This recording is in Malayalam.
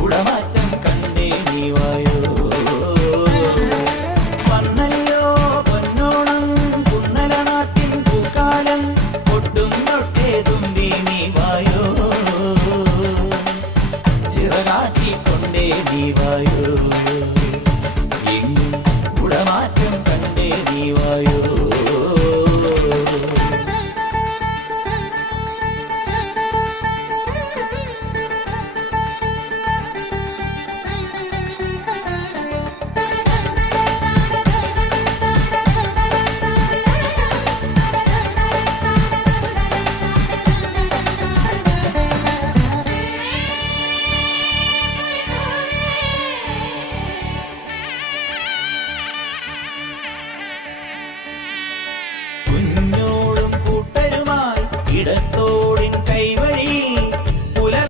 കുടമാറ്റം കണ്ടേ നീ വായോ. വന്നല്ലോ പൊന്നോണം കുന്നല നാട്ടിൻ പൂക്കാലം ഒട്ടും തൊട്ടേ തുമ്പി നീ വായോ. ചിറകാട്ടിക്കൊണ്ടേ നീ വായോ. എങ്ങും കുടമാറ്റം കണ്ടേ നീ വായോ. കുഞ്ഞോളും കൂട്ടരുമായി ഇടത്ത്